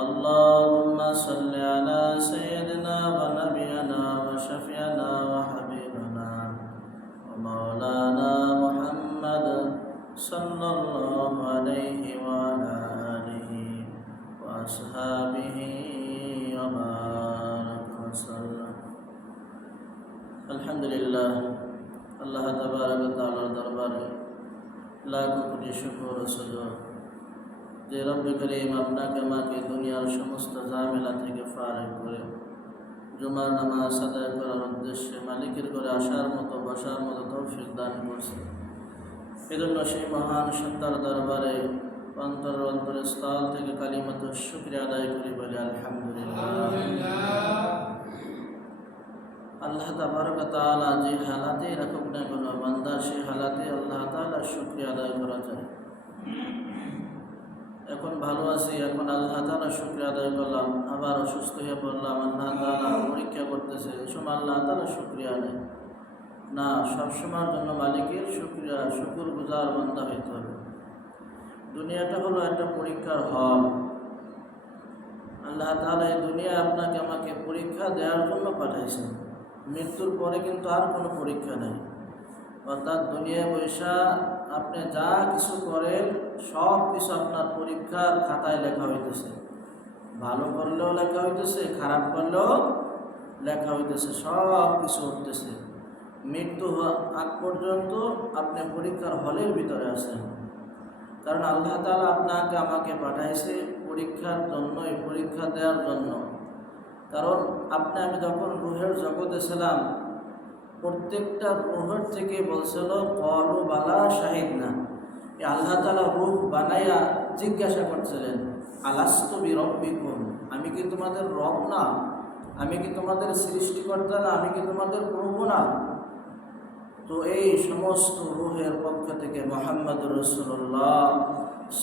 اللهم صل على سيدنا ونبينا وشفينا وحبيبنا ومولانا محمد صلى الله عليه وعلى آله وأصحابه وبارك وسلم الحمد لله الله تبارك وتعالى درباره لا كل شكر وسجود যে রব্বে করিম আপনাকে আমাকে দুনিয়ার সমস্ত ঝামেলা থেকে ফারেক করে জুমার নামাজ আদায় করার উদ্দেশ্যে মালিকের করে আসার মতো, বসার মতো তৌফিক দান করছে। এজন্য সেই মহান সত্তার দরবারে অন্তর অন্তরের স্থল থেকে কালিমত শুক্রিয়া আদায় করি বলে আলহামদুলিল্লাহ। আল্লাহ তাআলা যে হালাতে রাখুক না কোনো, বান্দা সেই হালাতে আল্লাহ তাআলা শুক্রিয়া আদায় করা যায়। এখন ভালো আছি, এখন আল্লাহ তাআলা শুক্রিয়া আদায় করলাম, আবার অসুস্থ হয়ে পড়লাম, আল্লাহ তাআলা পরীক্ষা করতেছে সময় আল্লাহ তাআলা শুক্রিয়া নেই না সবসময়ের জন্য মালিকের শুক্রিয়া শুকুর গুজার বান্দা হইতে হবে। দুনিয়াটা হলো একটা পরীক্ষার হল। আল্লাহ তাআলা এই দুনিয়ায় আপনাকে আমাকে পরীক্ষা দেওয়ার জন্য পাঠাইছেন। মৃত্যুর পরে কিন্তু আর কোনো পরীক্ষা নেই। অর্থাৎ দুনিয়া বৈশা আপনি যা কিছু করেন, সব কিছু আপনার পরীক্ষার খাতায় লেখা হইতেছে। ভালো করলেও লেখা হইতেছে, খারাপ করলেও লেখা হইতেছে, সব কিছু উঠতেছে মৃত্যু আগ পর্যন্ত আপনি পরীক্ষার হলের ভিতরে আছেন। কারণ আল্লাহ তালা আপনাকে আমাকে পাঠাইছে পরীক্ষার জন্যই পরীক্ষা দেওয়ার জন্য। কারণ আপনি, আমি যখন রুহের জগতে ছিলাম প্রত্যেকটা রুহের থেকে বলছিল, কল বালা শাহিদ না। আল্লাহ তালা রূপ বানাইয়া জিজ্ঞাসা করছিলেন, আলাস্ত বিরব্বিকুম? আমি কি তোমাদের রব না? আমি কি তোমাদের সৃষ্টিকর্তা না? আমি কি তোমাদের প্রভু না? তো এই সমস্ত রুহের পক্ষ থেকে মোহাম্মদ রসুল্লাহ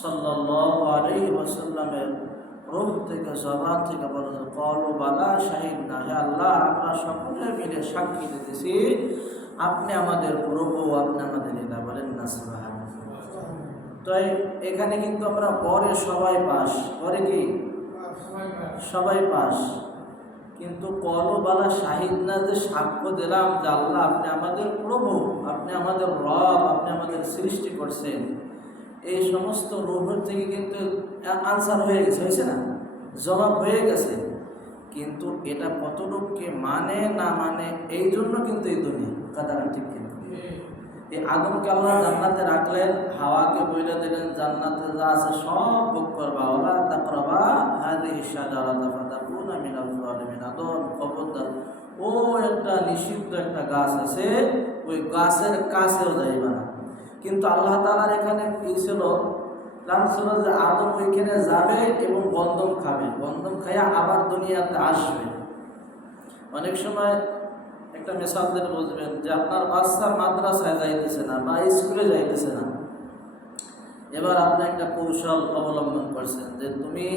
সাল্লাহ আলী ওসাল্লামের রুহ থেকে, জবান থেকে বলেছে কলু বালা শাহিদ না, হে আল্লাহ, আমরা সকলে মিলে সাক্ষী দিতেছি, আপনি আমাদের প্রভু, আপনি আমাদের নেতা বলেন না তো এখানে কিন্তু আমরা পরে সবাই পাস পরে কি? সবাই পাস। কিন্তু কলবালা শাহিদ না যে সাক্ষ্য দিলাম যে আল্লাহ, আপনি আমাদের প্রভু, আপনি আমাদের রব, আপনি আমাদের সৃষ্টি করছেন। এই সমস্ত রূপের থেকে কিন্তু আনসার হয়ে গেছে হয়েছে না? জবাব হয়ে গেছে। কিন্তু এটা কতটুককে মানে না মানে এই জন্য কিন্তু এই দুনিয়া কথাটা ঠিক কিন্তু। এই আদমকে আল্লাহ জান্নাতে রাখলেন হাওয়াকে বইলে দিলেন জান্নাতে যা আছে সব ভোগ করবা। ওলা মিনাল জালিমিন আদম খবরদার ও একটা নিষিদ্ধ একটা গাছ আছে ওই গাছের কাছেও যাইবা না। কিন্তু আল্লাহ তাআলার এখানে কি ছিল? প্ল্যান ছিল যে আদম ওইখানে যাবে এবং গন্ধম খাবে। গন্ধম খাইয়া আবার দুনিয়াতে আসবে। অনেক সময় একটা মেসাল দিলে বুঝবেন যে, আপনার বাচ্চা মাদ্রাসায় যাইতেছে না বা স্কুলে যাইতেছে না। এবার আপনি একটা কৌশল অবলম্বন করছেন যে, তুমি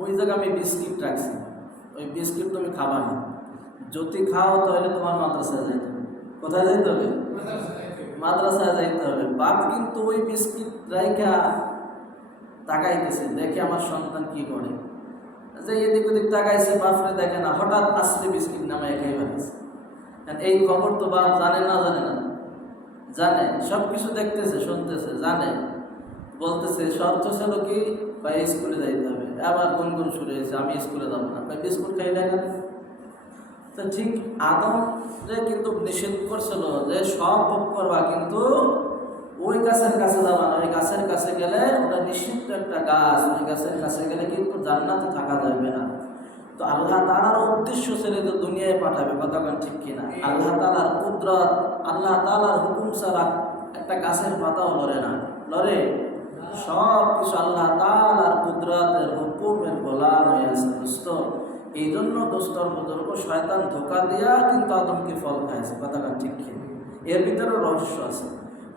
ওই জায়গায় আমি বিস্কিট রাখছি। ওই বিস্কিট তুমি খাবা না। যদি খাও তাহলে তোমার মাদ্রাসায় যাইতে কোথায় যাইতে হবে? মাদ্রাসায় যাইতে হবে। বাপ কিন্তু ওই বিস্কিট রাইখা তাকাইতেছে, দেখে আমার সন্তান কি করে? যে এদিক ওদিক তাকাইছে, বাপরে দেখে না, হঠাৎ আসলে বিস্কিট নামায় খাই ফেলেছে। এই খবর তো বাপ জানে, না জানে না? জানে সব কিছু দেখতেছে, শুনতেছে, জানে। বলতেছে, শর্ত ছিল কি? ভাই স্কুলে যাইতে হবে। আবার গুনগুন শুরু হয়েছে, আমি স্কুলে যাব না। ভাই বিস্কুট খাই না তো ঠিক আদম যে কিন্তু নিষেধ করছিল যে সব ভোগ করবা, কিন্তু ওই গাছের কাছে যাবা না। ওই গাছের কাছে গেলে ওটা নিষিদ্ধ একটা গাছ। ওই গাছের কাছে গেলে কিন্তু জান্নাতে থাকা যাবে না। তো আল্লাহ তালার উদ্দেশ্য ছিল তো দুনিয়ায় পাঠাবে কতক্ষণ ঠিক কিনা? আল্লাহ তালার কুদরত, আল্লাহ তালার হুকুম ছাড়া একটা গাছের পাতাও লড়ে না। লড়ে? সব কিছু আল্লাহ তালার কুদরতের হুকুমের গোলাম হয়ে আছে দোস্ত এই জন্য দোস্তর বুজুর্গ শয়তান ধোকা দিয়া কিন্তু আদমকে ফল খাইছে কথাটা ঠিক এর ভিতরে রহস্য আছে।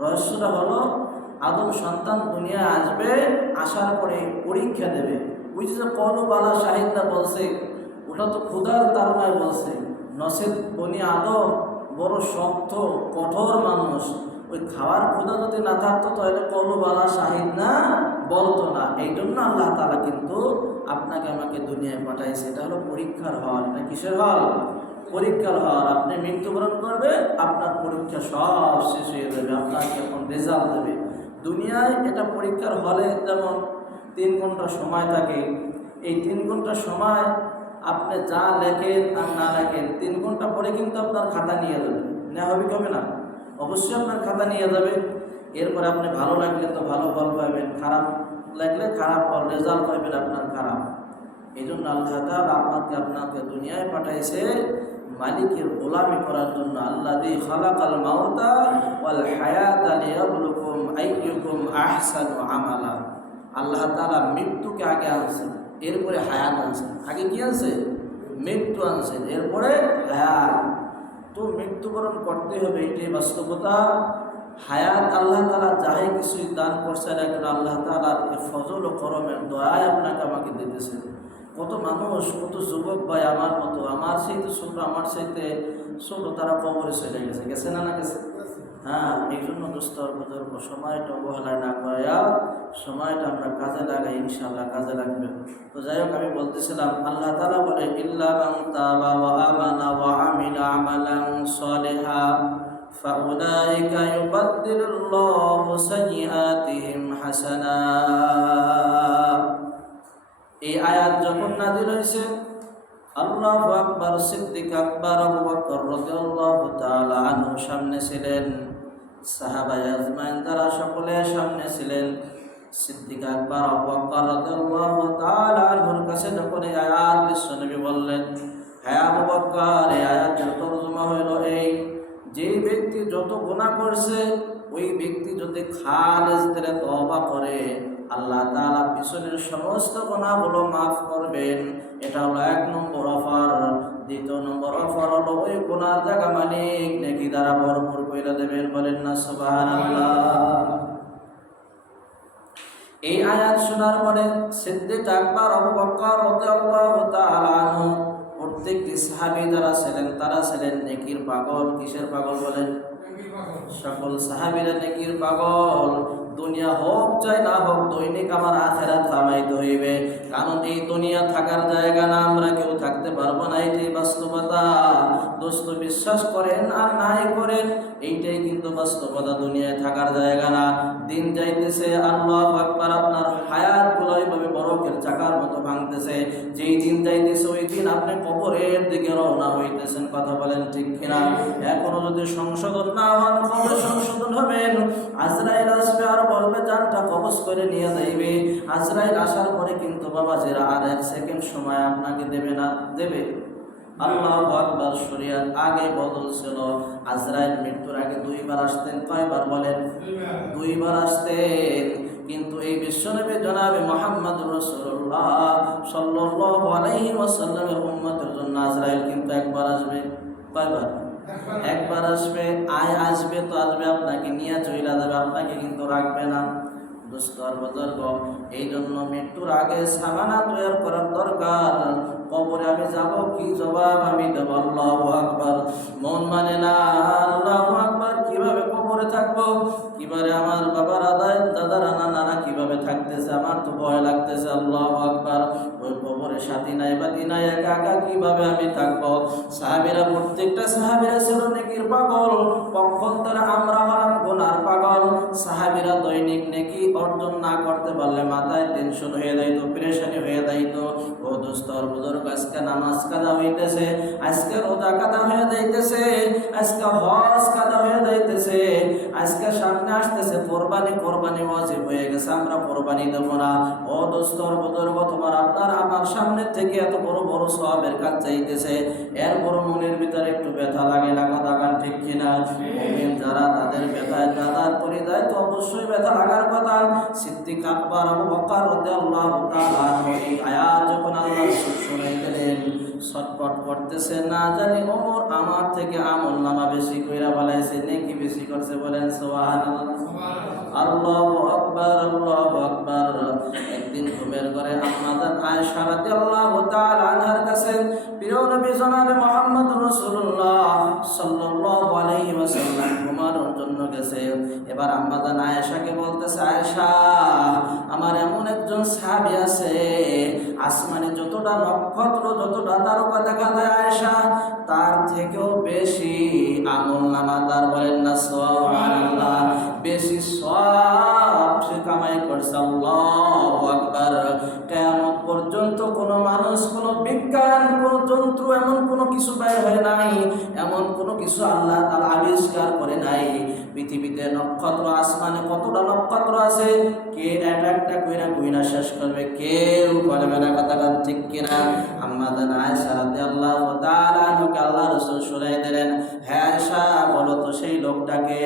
রহস্যটা হলো, আদম সন্তান দুনিয়া আসবে, আসার পরে পরীক্ষা দেবে। ওই যে কলবালা সাহিত্যা বলছে, ওটা তো ক্ষুধার তারণায় বলছে নসেদ বনি আদম বড় শক্ত, কঠোর মানুষ। ওই খাওয়ার ক্ষুধা যদি না থাকতো, তাহলে কলবালা শাহিদ না বলতো না। এই জন্য আল্লাহ তালা কিন্তু আপনাকে আমাকে দুনিয়ায় পাঠাইছে এটা হলো পরীক্ষার হল। এটা কিসের হল? পরীক্ষার হল। আপনি মৃত্যুবরণ করবে আপনার পরীক্ষা সব শেষ হয়ে যাবে, আপনাকে এখন রেজাল্ট দেবে। দুনিয়ায় এটা পরীক্ষার হলে যেমন তিন ঘণ্টা সময় থাকে, এই তিন ঘণ্টা সময় আপনি যা লেখেন আর না লেখেন, তিন ঘণ্টা পরে কিন্তু আপনার খাতা নিয়ে যাবে নেওয়া হবে কবে না? অবশ্যই আপনার খাতা নিয়ে যাবে। এরপরে আপনি ভালো লাগলে তো ভালো ফল পাবেন, খারাপ লাগলে খারাপ ফল রেজাল্ট পাবেন আপনার খারাপ। এই জন্য আল্লাহ তাআলা আপনাকে আপনাকে দুনিয়ায় পাঠাইছে মালিকের গোলামি করার জন্য। আল্লাহ দি খালাকাল মাউতা ওয়াল হায়াতা লিয়াবলুকুম আইয়ুকুম আহসানু আমালা। আল্লাহ তাআলা মৃত্যুকে আগে আনছেন, এরপরে হায়াত আনছেন। আগে কি আনছে? মৃত্যু আনছেন, এরপরে হায়াত। তো মৃত্যুবরণ করতে হবে, এটাই বাস্তবতা। হায়াত আল্লাহ তালা যাই কিছুই দান করছে না কেন আল্লাহ তালার ফজল ও করমের দয়ায় আপনাকে আমাকে দিতেছে। কত মানুষ, কত যুবক ভাই আমার মতো, আমার সেইতে ছোট, আমার সেইতে ছোট, তারা কবরে চলে গেছে। গেছে না না গেছে? হ্যাঁ এই জন্য দুস্তর সময়টা অবহেলায় না করাইয়া সময়টা আমরা কাজে লাগাই ইনশাল্লাহ কাজে লাগবে। তো যাই হোক, আমি বলতেছিলাম, আল্লাহ তালা বলে, ইল্লা মান তাবা সালিহা। فأولئك يبدل الله سيئاتهم حسنات এই আয়াত যখন নাজিল হয়েছে আল্লাহ আকবর সিদ্দিক আকবর আবু বকর রাদিয়াল্লাহু তাআলা আনহু সামনে ছিলেন সাহাবা আজমাইন তারা সকলে সামনে ছিলেন সিদ্দিক আকবর আবু বকর রাদিয়াল্লাহু তাআলা আনহুর কাছে যখন এই আয়াত বিশ্বনবী বললেন হ্যাঁ আবু বকর এই আয়াতের তরজমা হইল এই যে ব্যক্তি যত গোনা করছে, ওই ব্যক্তি যদি খালেজ দিলে তওবা করে, আল্লাহ তাআলা পিছনের সমস্ত গুনাহগুলো মাফ করবেন। এটা হলো এক নম্বর অফার। দ্বিতীয় নম্বর অফার হলো ওই গুনার জায়গা মালিক নাকি দ্বারা ভরপুর কইরা দেবেন, বলেন না, সুবহানাল্লাহ। এই আয়াত শোনার পরে সিদ্দিক আকবর, আবু বকর তাআলা আনহু প্রত্যেকটি সাহাবি যারা ছিলেন তারা ছিলেন নেকির পাগল। কিসের পাগল বলেন? সকল সাহাবিরা নেকির পাগল। দুনিয়া হোক চাই না হোক, দৈনিক আমার আখেরাত কামাইতে হইবে কারণ এই দুনিয়া থাকার জায়গা না, আমরা কেউ থাকতে পারব না, এটাই বাস্তবতা। দোস্ত, বিশ্বাস করেন আর নাই করেন, এইটাই কিন্তু বাস্তবতা। দুনিয়ায় থাকার জায়গা না, দিন যাইতেছে, আল্লাহ আকবার, আপনার হায়াতগুলো এইভাবে বরফের চাকার মতো ভাঙতেছে। যেই দিন যাইতেছে, ওই দিন আপনি কবরের দিকে রওনা হইতেছেন, কথা বলেন ঠিক কিনা? এখনও যদি সংশোধন না হন, কবে সংশোধন হবেন? আজরাইল আসবে আর বলবে জানটা কবজ করে নিয়ে যাইবে। আজরাইল আসার পরে কিন্তু বাবা যেরা আর এক সেকেন্ড সময় আপনাকে দেবে না দেবে। আল্লাহ আকবার শরিয়াত আগে বদল ছিল। আজরাইল মৃত্যুর আগে দুইবার আসতেন কয়বার বলেন? দুইবার। আসতেন। কিন্তু এই বিশ্বনবী জনাবে মোহাম্মদ রসুল্লাহ ওয়াসাল্লামের উম্মতের জন্য আজরাইল কিন্তু একবার আসবে। কয়বার? একবার আসবে, আয় আসবে তো আসবে, আপনাকে নিয়ে চইলা যাবে, আপনাকে কিন্তু রাখবে না। দুস্তর বদর্গ এই জন্য মৃত্যুর আগে সাবানা তৈরি করার দরকার। কবরে আমি যাব, কি জবাব আমি দেব? আল্লাহ আকবার। মন মানে না, আল্লাহ আকবার, কীভাবে কবরে থাকব? কীভাবে আমার বাবার আদায়, দাদারা নানারা কীভাবে থাকতেছে? আমার তো ভয় লাগতেছে, আল্লাহ আকবার। ওই কবরে সাথী নাই বাতি নাই, একা একা কীভাবে আমি থাকব? সাহাবিরা, প্রত্যেকটা সাহাবিরা ছিল নেকির পাগল। পক্ষান্তরে আমরা হলাম গোনার পাগল। সাহাবিরা দৈনিক নেকি অর্জন না করতে পারলে মাথায় টেনশন হয়ে যাইতো, প্রেশানি হয়ে যাইতো। ও দোস্তর বুজুর্গ, আজকে নামাজ কাদা হইতেছে, আজকে রোজা কাদা হয়ে যাইতেছে, আজকে হজ কাদা হয়ে যাইতেছে, আজকে সামনে আসতেছে, কোরবানি কোরবানি ওয়াজিব হয়ে গেছে, আমরা কোরবানি দেব না। ও দোস্তর বুজুর্গ, তোমার আপনার আমার সামনে থেকে এত বড় বড় সবের কাজ চাইতেছে এরপর মনের ভিতরে একটু ব্যথা লাগে না, কথা গান ঠিক কিনা? যারা তাদের ব্যথায় দাদার করে দেয় তো অবশ্যই ব্যথা লাগার কথা। সিদ্দিক আকবর, আবু বকর রাদিয়াল্লাহু তাআলা আয়াত যখন আল্লাহ রাসূল ছটফট করতেছে। না জানি ওমর আমার থেকে আমল নামা বেশি কইরা বলাইছে নেকি বেশি করছে বলেন আল্লাহু আকবার আল্লাহু আকবার। একদিন ঘুমের ঘরে আম্মাজান আয়েশা রাদিয়াল্লাহু তাআলা আনহার কাছে প্রিয় নবী জনাবে মুহাম্মদ রাসূলুল্লাহ সাল্লাল্লাহু আলাইহি ওয়াসাল্লাম ঘুমানোর জন্য গেছে। এবার আম্মাজান আয়েশাকে বলতেছে আয়েশা আমার এমন একজন সাহাবী আছে আসমানে যতটা নক্ষত্র যতটা তারকা দেখা যায় আয়েশা, তার থেকেও বেশি আমল নামা তার বলেন না, সুবহানাল্লাহ, বেশি সব সে কামাই করছে কিয়ামত পর্যন্ত কোনো মানুষ, কোনো বিজ্ঞান, কোনো যন্ত্র, এমন কোনো কিছু বের হয় নাই, এমন কোনো কিছু আল্লাহ তাআলা আবিষ্কার করে নাই। পৃথিবীতে নক্ষত্র, আসমানে কতটা নক্ষত্র আছে? কে একটা কইরা কইনা শেষ করবে, কেউ করবে না কথা ঠিক কিনা? আমাদের রাদিয়াল্লাহু তাআলা আনহাকে আল্লাহ রাসূল শুনাই দিলেন হ্যাঁ আয়েশা, বলো তো সেই লোকটাকে?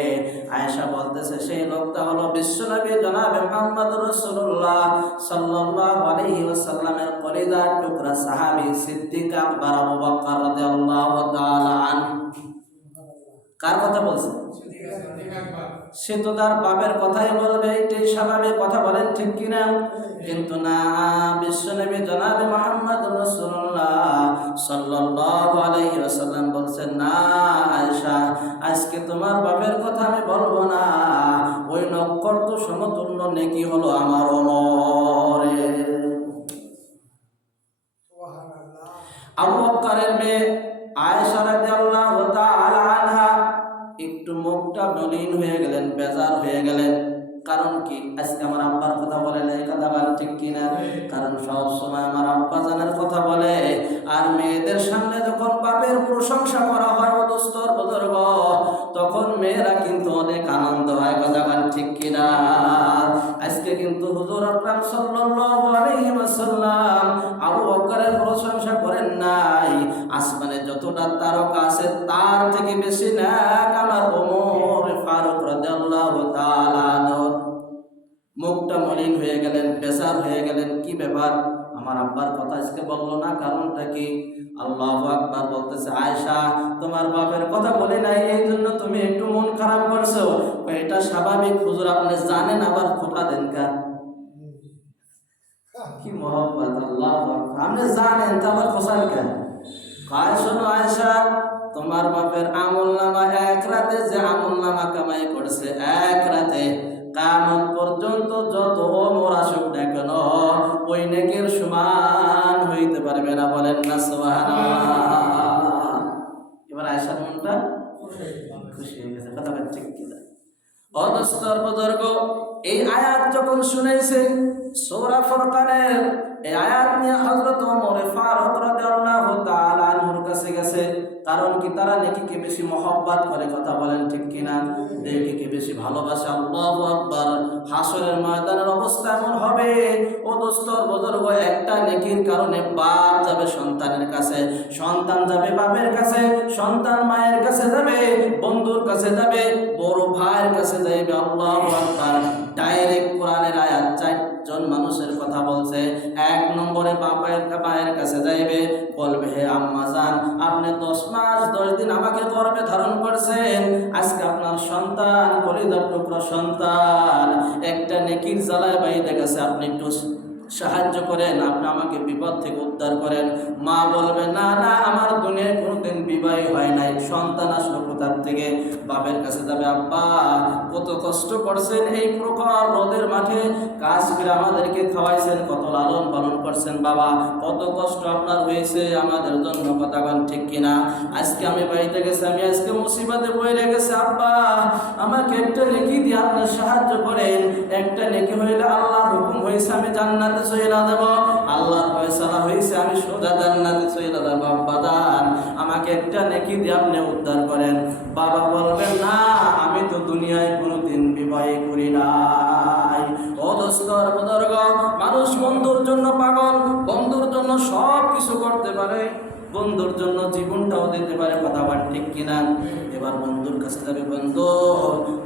আয়েশা বলতেছে, সেই লোকটা হলো বিশ্বনবী জনাবে মুহাম্মদ রাসূলুল্লাহ সাল্লাল্লাহু আলাইহি ওয়াসাল্লামের কলিজার টুকরা সাহাবী সিদ্দিক আকবর আবু বকর তাআলা আনহু। কার কথা বলছে? সে তো তার বাপের কথাই বলবে এটাই স্বাভাবিক কথা বলেন ঠিক কিনা? কিন্তু না বিশ্বনবী জনাবে মোহাম্মদ রাসূলুল্লাহ সাল্লাল্লাহু আলাইহি ওয়াসাল্লাম বলছেন না আয়েশা আজকে তোমার বাপের কথা আমি বলব না। ওই নক্ষত্র সমতুল্য নেকি হলো আমার ওমরের আবু বকরের মেয়ে আয়েশা মুখটা মলিন হয়ে গেলেন, বেজার হয়ে গেলেন? কারণ কি? আজকে আমার আব্বার কথা বলে না এই কথা বলে ঠিক কিনা? কারণ সব সময় আমার আব্বা জানের কথা বলে। আর মেয়েদের সামনে যখন বাপের প্রশংসা করা হয়, ও দোস্তর তখন মেয়েরা কিন্তু অনেক আনন্দ হয়, কথা বলে ঠিক কিনা? আজকে কিন্তু হুজুর আকরাম সাল্লাল্লাহু আলাইহি ওয়াসাল্লাম আবু বকরের প্রশংসা করেন নাই। আসমানে যতটা তারকা আছে, তার থেকে বেশি না আমার ওমর ফারুক রাদিয়াল্লাহু তাআলা মুখটা মলিন হয়ে গেলেন পেশার হয়ে গেলেন, কি ব্যাপার? আমার আব্বার কথা আজকে বলল না, কারণটা কি? আল্লাহ আকবার বলতেছে আয়সা তোমার বাপের কথা বলে নাই, এই জন্য তুমি একটু মন খারাপ করছ? এটা স্বাভাবিক, হুজুর, আপনি জানেন আবার খোটা দেন কা কি মোহাম্মত আল্লাহ আপনি জানেন, তো আবার খোসান কেন কায়, শোনো আয়সা তোমার বাপের আমল নামা এক রাতে যে আমল নামা কামাই করছে, এক রাতে কামত পর্যন্ত যত মোর আসুক না কেন, ওই নেকের সমান পারবে না বলেন না সোহান এবার আয়সার মনটা খুশি হয়ে গেছে, কথা বলছে কি না অদস্তর বুজুর্গ এই আয়াত যখন শুনেছে এই আয়াত নিয়ে কাছে গেছে। কারণ কি তারা নেকিকে বেশি মহব্বত করে, কথা বলেন ঠিক কিনা? নেকিকে বেশি ভালোবাসে, আল্লাহু হাসরের ময়দানের অবস্থা এমন হবে, ও দোস্তর বুজুর্গ, একটা নেকির কারণে বাপ যাবে সন্তানের কাছে, সন্তান যাবে বাপের কাছে, সন্তান মায়ের কাছে যাবে, বন্ধুর কাছে যাবে, বড় ভাইয়ের কাছে যাইবে, আল্লাহু আকবার। ডাইরেক্ট কোরআনের আয়াত চারজন মানুষের কথা বলছে, এক নম্বরে বাপের মায়ের কাছে যাইবে, বলবে, হে আম্মা যান আপনি দশ মাস, দশ দিন আমাকে গর্বে ধারণ করছেন। আজকে আপনার সন্তান কলিদার টুকরা সন্তান, একটা নেকির জ্বালায় বাইরে গেছে, আপনি একটু সাহায্য করেন, আপনি আমাকে বিপদ থেকে উদ্ধার করেন। মা বলবে, না না, আমার দুনিয়ায় কোনোদিন বিবাহ হয় নাই। সন্তান আসলো কোথার থেকে? বাপের কাছে যাবে, আব্বা, কত কষ্ট করছেন এই প্রখর রোদের মাঠে। কাজ করে আমাদেরকে খাওয়াইছেন, কত লালন পালন করছেন, বাবা। কত কষ্ট আপনার হয়েছে আমাদের জন্য কথা বলেন ঠিক কিনা আজকে আমি বাড়িতে গেছি, আমি আজকে মুসিবতে বয়ে রেখেছি আব্বা। আমাকে একটা নেকি দিয়ে আপনার সাহায্য করেন। একটা নেকি হইলে আল্লাহর হুকুম হয়েছে, আমি জান্নাতে চলে দেব আল্লাহর ফয়সালা হয়েছে আমি সোজা জান্নাতে চলে দেব আব্বা দান, আমাকে একটা নেকি দিয়ে আপনি উদ্ধার করেন। বাবা বলবেন, না, আমি তো দুনিয়ায় কোনোদিন বিবাহ করি নাই। ও দোস্তর বুজুর্গ মানুষ বন্ধুর জন্য পাগল, বন্ধুর জন্য সব কিছু করতে পারে, বন্ধুর জন্য জীবনটাও দিতে পারে, কথা বল ঠিক কিনা? এবার বন্ধুর কাছে যাবে বন্ধু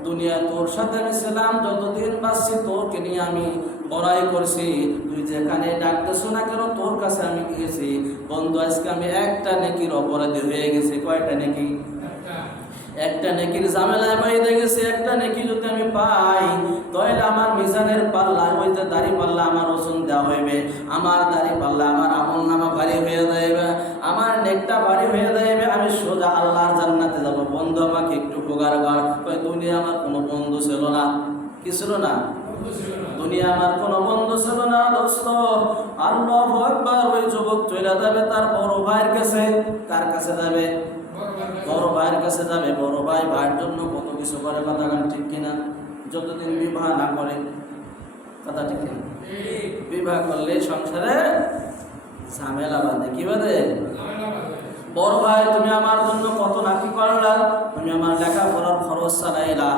দুনিয়া তোর সাথে আমি ছিলাম, যতদিন বাঁচছি তোকে নিয়ে আমি বড়াই করছি। তুই যেখানে ডাকতেছো না কেন তোর কাছে আমি গিয়েছি। বন্ধু আজকে আমি একটা নেকির অপরাধী হয়ে গেছি। কয়টা নেকি? একটা। নেকির ঝামেলায় বাইরে গেছে একটা নেকি যদি আমি পাই তাহলে আমার মিজানের পাল্লা যে দাড়ি পাল্লা আমার ওজন দেওয়া হইবে। আমার দাড়ি পাল্লা আমার আমল নামা ভারী হয়ে যাইবে। আমার নেকটা ভারী হয়ে যাইবে আমি সোজা আল্লাহর জান্নাতে যাব। বন্ধু আমাকে একটু উপকার কর। দুনিয়া আমার কোনো বন্ধু ছিল না। কি ছিল না? দুনিয়া আমার কোনো বন্ধু ছিল না, দোস্ত। আল্লাহ একবার ওই যুবক চলে যাবে তার বড় ভাইয়ের কাছে। কার কাছে যাবে? বড় ভাইয়ের কাছে যাবে। বড় ভাই ভাইয়ের জন্য কত কিছু করে, কথা গান ঠিক কিনা? যতদিন বিবাহ না করে, কথা ঠিক কিনা? বিবাহ করলে সংসারে ঝামেলা বাঁধে, কি বাঁধে? বড় ভাই, তুমি আমার জন্য কত নাকি করলা? তুমি আমার লেখাপড়ার খরচ চালাইলা।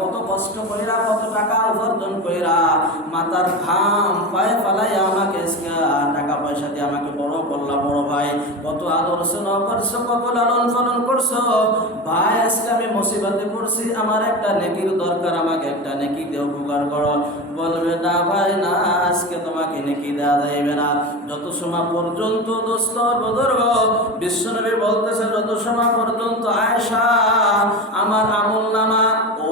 কত কষ্ট কইরা, কত টাকা উপার্জন কইরা, মাতার ভাই আমি আমার একটা নেকির দরকার, আমাকে একটা নেকি দিয়ে উপকার করো। বলবে, না ভাই, না, আজকে তোমাকে নেকি দেওয়া যাইবে না। যত সময় পর্যন্ত দোস্ত বুজুর্গ বিশ্বনবী বলতেছে, যত সময় পর্যন্ত আয়সা আমার আমল নামা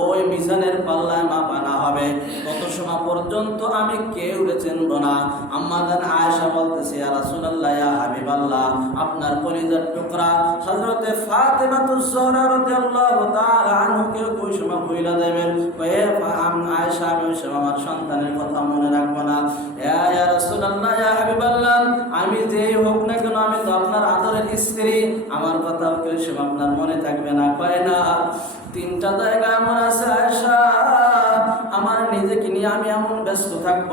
ওই মিজানের পাল্লায় মাপানা হবে। তত সময় পর্যন্ত আমি কেউ চিনব না। আমাদের আয়সা বলতেছে রাসূলুল্লাহ হাবিবাল্লাহ, আপনার কলিজার টুকরা হযরতে ফাতেমাতুজ জোহরা রাদিয়াল্লাহু তাআলা আনহুকে ওই সময় ভুইলা দেবেন? কয়ে আম আয়সা আমি আমার সন্তানের কথা মনে রাখব না। ইয়া হাবিবাল্লাহ, আমি যেই হোক না কেন, আমি তো আপনার আদরের স্ত্রী। আমার কথা সময় আপনার মনে থাকবে না। কয়, না। তিনটা জায়গা এমন আছে আমার নিজেকে নিয়ে আমি এমন ব্যস্ত থাকব।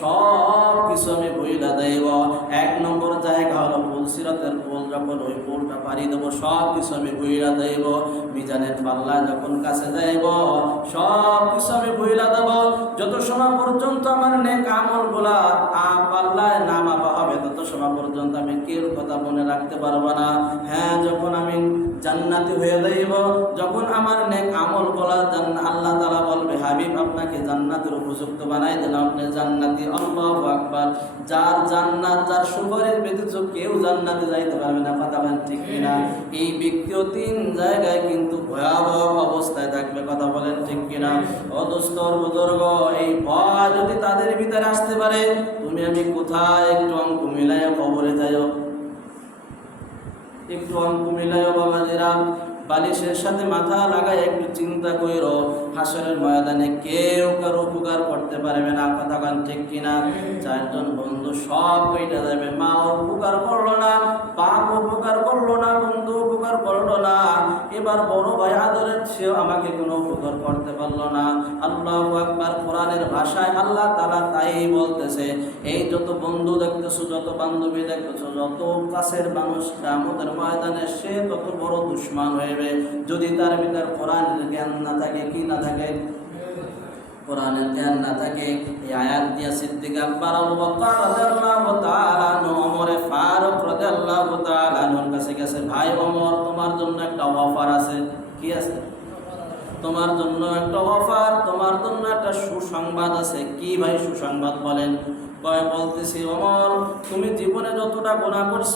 সব কিছু আমি বইলা দেব এক নম্বর জায়গা হলো ফুল ফুল যখন ওই ফুলটা পাড়ি দেবো, সব কিছু আমি বইলা দেব মিজানের পাল্লা যখন কাছে যাইব, সব কিছু আমি বইলা দেব। যত সময় পর্যন্ত আমার নেক আমলগুলা পাল্লায় না মাপা হবে, তত সময় পর্যন্ত আমি কেউ কথা মনে রাখতে পারব না। হ্যাঁ যখন আমি জান্নাতি হয়ে যাইব, যখন আমার নেক আমল বলা আল্লাহ তালা বলবে, হাবিব, আপনাকে জান্নাতের উপযুক্ত বানাই দিলাম, আপনি জান্নাতি, আল্লাহ আকবার। যার জান্নাত, যার সুপারিশ ব্যতীত কেউ জান্নাতে যাইতে পারবে না, কথা ঠিক কিনা? এই ব্যক্তিও তিন জায়গায় কিন্তু ভয়াবহ অবস্থায় থাকবে, কথা বলেন ঠিক কিনা? অদস্তর বুজুর্গ, এই ভয় যদি তাদের ভিতরে আসতে পারে, তুমি আমি কোথায়? একটু অঙ্ক মিলাইয়া কবরে যাইও। একটু অঙ্ক মিলাইও বাবাজিরা। বালিশের সাথে মাথা লাগাই একটু চিন্তা কইর, হাসরের ময়দানে কেউ কারও উপকার করতে পারবে না, কথা গান ঠিক কিনা? চারজন বন্ধু সব কইটা যাবে, মা উপকার করল না, বাপ উপকার করল না, বন্ধু উপকার করল না, এবার বড় ভাই আদরের ছেও আমাকে কোনো উপকার করতে পারল না। আল্লাহ আকবার কোরআনের ভাষায় আল্লাহ তালা তাই বলতেছে, এই যত বন্ধু দেখতেছো, যত বান্ধবী দেখতেছো, যত কাছের মানুষ আমাদের ময়দানে সে তত বড় দুশ্মন হইবে যদি তার ভিতর কোরআনের জ্ঞান না থাকে, কি না থাকে? কোরআনের জ্ঞান না থাকে। এই আয়াত দিয়া সিদ্দিক আকবর আবু বকর রাদিয়াল্লাহু তাআলা আনহু, ওমর ফারুক রাদিয়াল্লাহু তাআলা আনহুর কাছে গেছে, ভাই ওমর, তোমার জন্য একটা অফার আছে। কি আছে? তোমার জন্য একটা অফার, তোমার জন্য একটা সুসংবাদ আছে। কি ভাই সুসংবাদ বলেন? কয় বলতেছি, ওমর, তুমি জীবনে যতটা গুণা করছ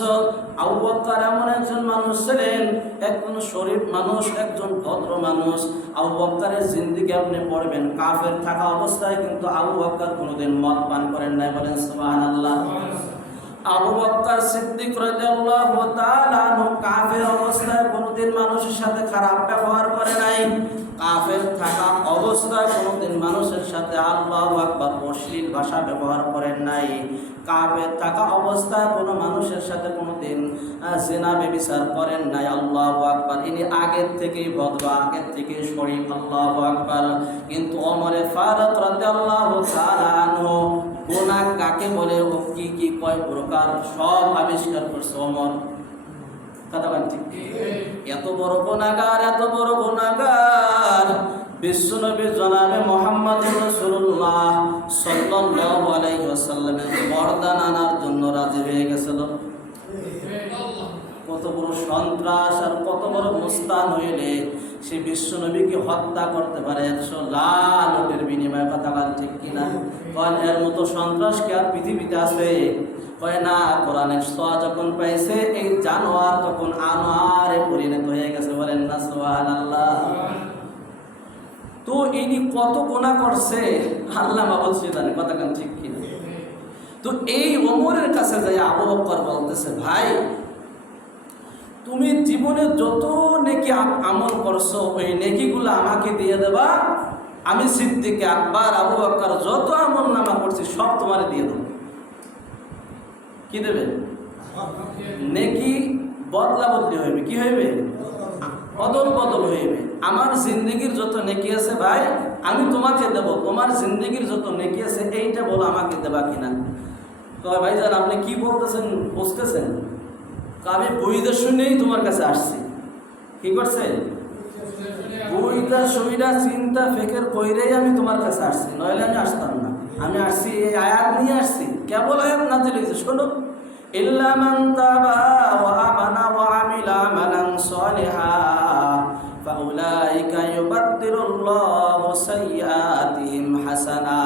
আবু বক্কর এমন একজন মানুষ ছিলেন, একজন শরীফ মানুষ, একজন ভদ্র মানুষ। আবু বক্করের জিন্দিগি আপনি পড়বেন, কাফের থাকা অবস্থায় কিন্তু আবু বক্কর কোনোদিন মদ পান করেন নাই। বলেন, সুবহানাল্লাহ। আবু বক্কর সিদ্দিক রাদিয়াল্লাহু কাফের অবস্থায় কোনোদিন মানুষের সাথে খারাপ ব্যবহার করে নাই। কাফের থাকা অবস্থায় কোনোদিন মানুষের সাথে আল্লাহু আকবার অশ্লীল ভাষা ব্যবহার করেন নাই। কাফের থাকা অবস্থায় কোনো মানুষের সাথে কোনোদিন জেনা বেবিচার করেন নাই আল্লাহু আকবার। ইনি আগের থেকেই ভদ্র আগের থেকেই শরীফ, আল্লাহ আকবার। কিন্তু অমরে ফারত রাদিয়াল্লাহু আল্লাহ গুনাহ কাকে বলে ও কি কি কয় প্রকার সব আবিষ্কার করছে অমর কথা ঠিক। এত বড় গুণাগার, এত বড় গুণাগার। বিশ্বনবী জনাবে মোহাম্মদ রসুল্লাহ সাল্লাল্লাহু আলাইহি বরদান আনার জন্য রাজি হয়ে গেছিল। কত বড় সন্ত্রাস আর কত বড় মুস্তান হইলে সে বিশ্বনবীকে হত্যা করতে পারে। একশো লাল ওটের বিনিময়ে কথা ঠিক কিনা? কয় এর মতো সন্ত্রাস কি আর পৃথিবীতে আছে? কয় না সোয়া যখন পাইছে, এই জানোয়ার তখন আনোয়ারে পরিণত হয়ে গেছে বলেন না সোহান আল্লাহ তো ইনি কত গোনা করছে আল্লাহ কথা কেন ঠিক তো এই ওমরের কাছে যাই আবু বকর বলতেছে, ভাই, তুমি জীবনে যত নেকি আমল করছ, ওই নেকিগুলো আমাকে দিয়ে দেবা। আমি সিদ্দিকে আকবর আবু বকর যত আমল নামা করছি, সব তোমারে দিয়ে দেবো। কি দেবে? নেকি বদলা বদলি হইবে, কি হইবে? অদল বদল হইবে। আমার জিন্দগির যত নেকি আছে ভাই, আমি তোমাকে দেব। তোমার জিন্দগির যত নেকি আছে, এইটা বলো আমাকে দেবা কিনা। তো ভাই যান আপনি কি বলতেছেন, বুঝতেছেন? তো আমি বইদের শুনেই তোমার কাছে আসছি। কি করছে? বইটা সইটা চিন্তা ফেকের কইরেই আমি তোমার কাছে আসছি। নইলে আমি আসতাম না। আমি আসছি, এই আয়াত নিয়ে আসছি। কেবল আয়াত নাজিল হয়েছে, শোনো। ইল্লা মান তাবা ওয়া আমানা ওয়া আমিলা আমালান সালিহা, ফাউলাইকা ইউবাদদিরুল্লাহু সাইয়্যাতিহিম হাসানা।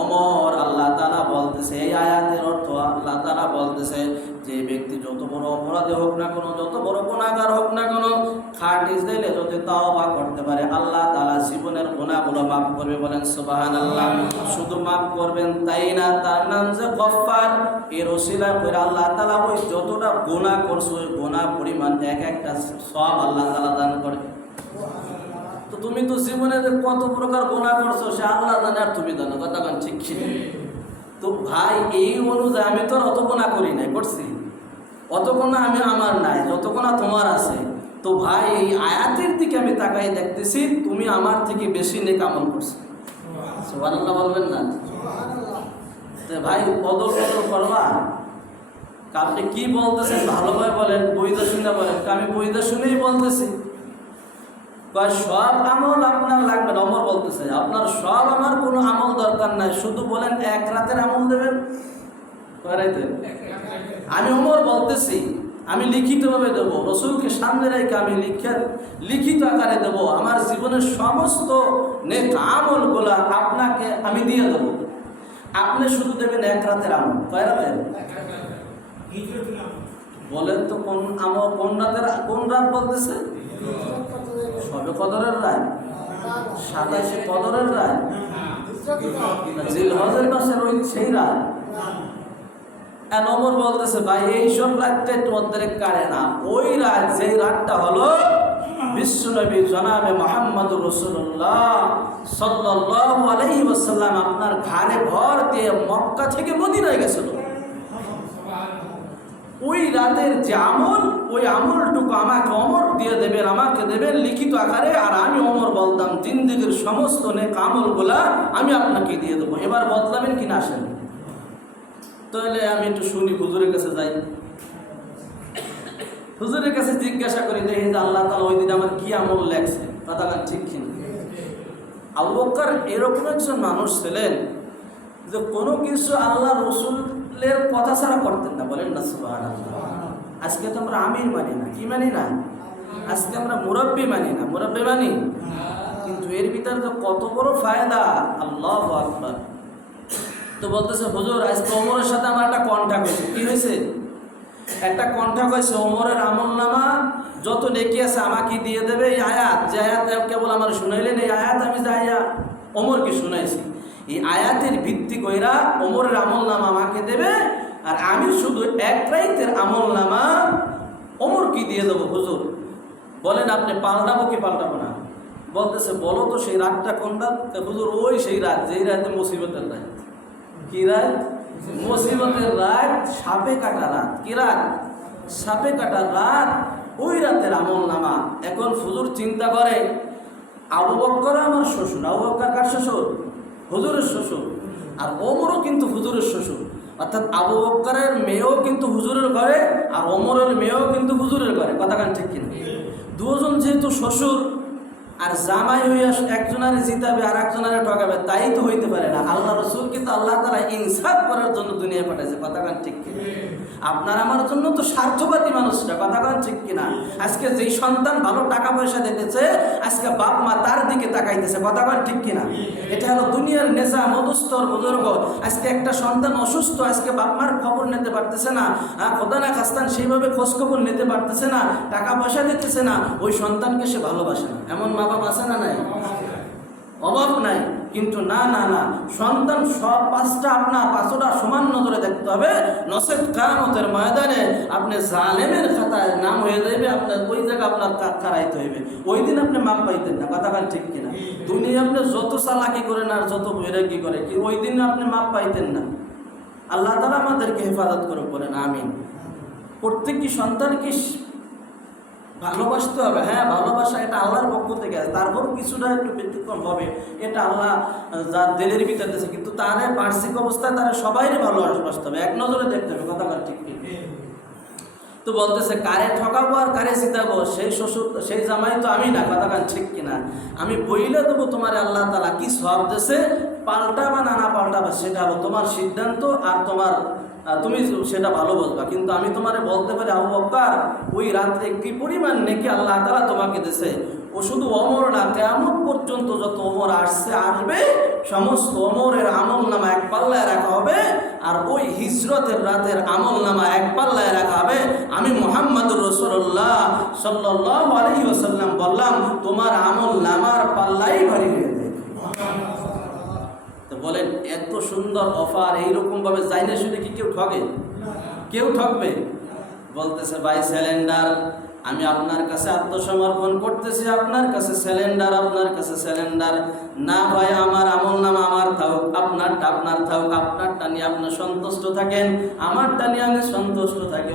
ওমর, আল্লাহ তাআলা বলতেছে, এই আয়াতের অর্থ আল্লাহ তাআলা বলতেছে যে ব্যক্তি যত বড় অপরাধী হোক না কোনো, যত বড় গুণাগার হোক না কোনো খাটিস দিলে যদি তাও বা করতে পারে, আল্লাহ তালা জীবনের গুনাহগুলো মাফ করবে বলেন, সুবহানাল্লাহ। শুধু মাফ করবেন তাই না, তার নাম যে গফফার, এর ওসিলা করে আল্লাহ তালা ওই যতটা গোনা করছ, ওই গোনা পরিমাণ এক একটা সব আল্লাহ তালা দান করে। তো তুমি তো জীবনে কত প্রকার গোনা করছ, সে আল্লাহ জানে আর তুমি জানো, কথা ঠিক ছিল তো ভাই, এই অনুযায়ী আমি তো আর অত করি নাই, করছি। অত আমি আমার নাই, যত তোমার আছে। তো ভাই, এই আয়াতের দিকে আমি তাকাই দেখতেছি, তুমি আমার থেকে বেশি নেক আমল করছ। সুবহানাল্লাহ বলবেন না? ভাই বদল বদল করবা? আপনি কি বলতেছেন ভালোভাবে বলেন বইদা শুনে বলেন। আমি বইদা শুনেই বলতেছি। সব আমল আপনার লাগবে না, অমর বলতেছে। আপনার সব আমার কোনো আমল দরকার নাই, শুধু বলেন এক রাতের আমল দেবেন? আমি অমর বলতেছি, আমি লিখিতভাবে দেবো, রসুলকে সামনে রেখে আমি লিখে লিখিত আকারে দেব। আমার জীবনের সমস্ত নেক আমলগুলা আপনাকে আমি দিয়ে দেবো। আপনি শুধু দেবেন এক রাতের আমল। কয় বলেন তো কোন আমল কোন রাতের কোন রাত বলতেছে? সবে কদরের রায়? সাতাশে কদরের রায়? না জিল মাসের ওই সেই নম্বর বলতেছে, ভাই এইসব রাতটা অন্তরে কারে না। ওই রাত যেই রাতটা হলো বিশ্বনবী জনাবে মোহাম্মদ রসুল্লাহ ওয়াসাল্লাম। আপনার ঘাড়ে ভর দিয়ে মক্কা থেকে মদিনায় গেছিল। ওই রাতের যে আমল ওই আমলটুকু আমাকে অমর দিয়ে দেবেন, আমাকে দেবেন লিখিত আকারে, আর আমি অমর বলতাম জিন্দিগির সমস্ত নেক আমলগুলা আমি আপনাকে দিয়ে দেবো। এবার বদলাবেন কি না আসেন? তাহলে আমি একটু শুনি, হুজুরের কাছে যাই। হুজুরের কাছে জিজ্ঞাসা করি দেখি যে আল্লাহ তালা ওই দিন আমার কি আমল লেগছে কথা কান ঠিক কিনা? আবু বকর এরকম একজন মানুষ ছিলেন যে কোনো কিছু আল্লাহ রসুলের কথা ছাড়া করতেন না। বলেন না সুবাহ আজকে তো আমরা আমির মানি না। কি মানি না? আজকে আমরা মুরব্বী মানি না। মুরব্বী মানি? কিন্তু এর ভিতরে তো কত বড় ফায়দা। আল্লাহ আকবার। তো বলতেছে, হুজুর, আজকে ওমরের সাথে আমার একটা কন্ট্যাক্ট হয়েছে। কি হয়েছে? একটা কন্ট্যাক্ট হয়েছে ওমরের আমল নামা। যত নেকি আছে আমাকে দিয়ে দেবে। এই আয়াত, যে আয়াত কেবল আমার শুনাইলেন, এই আয়াত আমি যে আয়াত ওমরকে শুনাইছি। এই আয়াতের ভিত্তি কইরা ওমরের আমল নামা আমাকে দেবে, আর আমি শুধু এক রাইতের আমল নামা ওমরকে দিয়ে দেবো, হুজুর। বলেন আপনি, পাল্টাবো কি পাল্টাবো না? বলতেছে, বলো তো সেই রাতটা কোন রাত? হুজুর, ওই সেই রাত, যেই রাতে মুসিবতের রাত। কি রাত? মুসিবতের রাত, সাপে কাটা রাত। কি রাত? সাপে কাটা রাত, ওই রাতের আমল নামা এখন হুজুর চিন্তা করে, আবু বক্কর আমার শ্বশুর, আবু বক্কর কার শ্বশুর? হুজুরের শ্বশুর। আর অমরও কিন্তু হুজুরের শ্বশুর। অর্থাৎ আবু বক্করের মেয়েও কিন্তু হুজুরের ঘরে, আর অমরের মেয়েও কিন্তু হুজুরের ঘরে। কথা কান ঠিক কিনা? দুজন যেহেতু শ্বশুর আর জামাই হইয়া একজনারে জিতাবে আর একজনারে ঠকাবে, তাই তো হইতে পারে না। আল্লাহ রসুল কিন্তু আল্লাহ তালা ইনসাফ করার জন্য দুনিয়া পাঠাইছে, কথা কান ঠিক কিনা? আপনার আমার জন্য তো স্বার্থবাদী মানুষরা কথা কান ঠিক কিনা? আজকে যেই সন্তান ভালো টাকা পয়সা দিতেছে, আজকে বাপ মা তার দিকে তাকাইতেছে, কথা কান ঠিক কিনা? এটা হলো দুনিয়ার নেশা, মধুস্তর, বুজুর্গ। আজকে একটা সন্তান অসুস্থ, আজকে বাপ মার খবর নিতে পারতেছে না হ্যাঁ খোদা না খাস্তান সেইভাবে খোঁজ খবর নিতে পারতেছে না, টাকা পয়সা দিতেছে না, ওই সন্তানকে সে ভালোবাসে না। এমন মা বাপ আছে না নাই? অভাব নাই। কিন্তু না না না, সন্তান সব পাঁচটা আপনার পাঁচটা সমান নজরে দেখতে হবে। নসেদ কামতের ময়দানে আপনি জালেমের খাতায় নাম হয়ে যাবে আপনার ওই জায়গা আপনার কাজ খারাইতে হইবে। ওই দিন আপনি মাপ পাইতেন না, কথা বলেন ঠিক কিনা? দুনিয়া আপনি যত চালাকি করেন আর যত বৈরাগি করে, কি ওই দিন আপনি মাপ পাইতেন না? আল্লাহ তালা আমাদেরকে হেফাজত করে বলেন, আমিন। প্রত্যেকটি সন্তানকে ভালোবাসতে হবে। হ্যাঁ ভালোবাসা এটা আল্লাহর পক্ষ থেকে আছে। তারপর কিছুটা একটু ব্যতিক্রম হবে। এটা আল্লাহ যার দিলের ভিতর দিয়েছে। কিন্তু তার বার্ষিক অবস্থায় তারা সবাই ভালোবাসতে হবে। এক নজরে দেখতে হবে, কথা ঠিক কি তো বলতেছে, কারে ঠকাবো আর কারে জিতাবো সেই শ্বশুর, সেই জামাই তো আমি না। কথা কান ঠিক কিনা? আমি বইলে দেবো তোমার আল্লাহ তালা কি সব দেশে পাল্টা বা না না পাল্টাবা সেটা হলো তোমার সিদ্ধান্ত আর তোমার তুমি সেটা ভালো বলবা কিন্তু আমি তোমারে বলতে পারি, আবু বক্কার, ওই রাত্রে কি পরিমাণ নাকি আল্লাহ তালা তোমাকে দেশে ও শুধু অমর না কেমন পর্যন্ত যত অমর আসছে, আসবে, সমস্ত অমরের আমল নামা এক পাল্লায় রাখা হবে, আর ওই হিজরতের রাতের আমল নামা এক পাল্লায় রাখা হবে। আমি মোহাম্মদুর রসুল্লাহ সাল্লাহ আলহি ওসাল্লাম বললাম, তোমার আমল নামার পাল্লাই ভারী হয়ে যায়। বলেন, এত সুন্দর অফার, এইরকমভাবে ভাবে যাইনে শুনে কি কেউ ঠকে কেউ ঠকবে বলতেছে, ভাই, সিলিন্ডার, আমি আপনার কাছে আত্মসমর্পণ করতেছি, আপনার কাছে সিলিন্ডার, আপনার কাছে সিলিন্ডার। না ভাই আমার আমল নাম, আমার থাকুক আপনারটা আপনার থাকুক আপনারটা নিয়ে আপনার সন্তুষ্ট থাকেন, আমারটা নিয়ে আমি সন্তুষ্ট থাকি।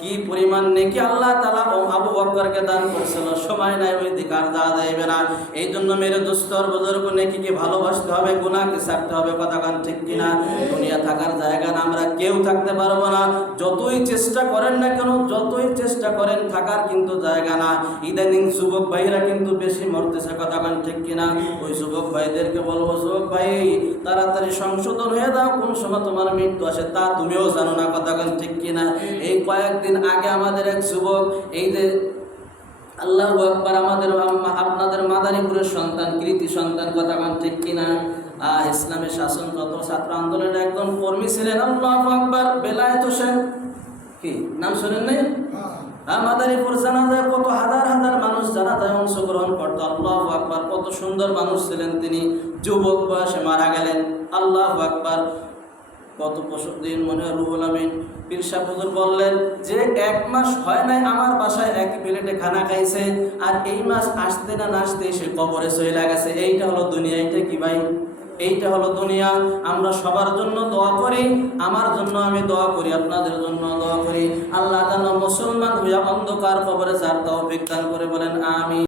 কি পরিমাণ নেকি আল্লাহ তালা ও আবু বকরকে দান করছিল, সময় নাই, ওই দিকে আর যাওয়া যাইবে না। এই জন্য মেরে দুস্তর বুজুর্গ নেকি কি ভালোবাসতে হবে গুণাকে ছাড়তে হবে, কথা কান ঠিক কিনা? দুনিয়া থাকার জায়গা না, আমরা কেউ থাকতে পারব না। যতই চেষ্টা করেন না কেন, যতই চেষ্টা করেন, থাকার কিন্তু জায়গা না। ইদানিং যুবক ভাইরা কিন্তু বেশি মরতেছে, কথা কান ঠিক কিনা? ওই যুবক ভাইদেরকে বলব, যুবক ভাই, তাড়াতাড়ি সংশোধন হয়ে দাও, কোন সময় তোমার মৃত্যু আসে তা তুমিও জানো না, কথা কান ঠিক কিনা? এই কয়েকদিন আগে আমাদের এক যুবক, এই যে আল্লাহ একবার আমাদের আপনাদের মাদারীপুরের সন্তান, কৃতি সন্তান, কথা ঠিক কিনা? আহ, ইসলামের শাসন কত? ছাত্র আন্দোলনের একজন কর্মী ছিলেন, আল্লাহ আকবার, বেলায়েত হোসেন। কি? নাম শোনেন নাই? কত হাজার হাজার মানুষ অংশগ্রহণ কত সুন্দর মানুষ ছিলেন তিনি। যুবক বয়সে মারা গেলেন। আল্লাহ পরশু মনে হয় রুহুল আমিন। বললেন, যে এক মাস হয় নাই আমার বাসায় এক প্লেটে খানা খাইছে, আর এই মাস আসতে না না আসতে সে কবরে চলে গেছে। এইটা হলো দুনিয়া, এইটা কি ভাই? এইটা হলো দুনিয়া। আমরা সবার জন্য দোয়া করি, আমার জন্য আমি দোয়া করি, আপনাদের জন্য দোয়া করি। আল্লাহ যেন মুসলমান হইয়া অন্ধকার কবরে যার তাও বিজ্ঞান করে বলেন আমি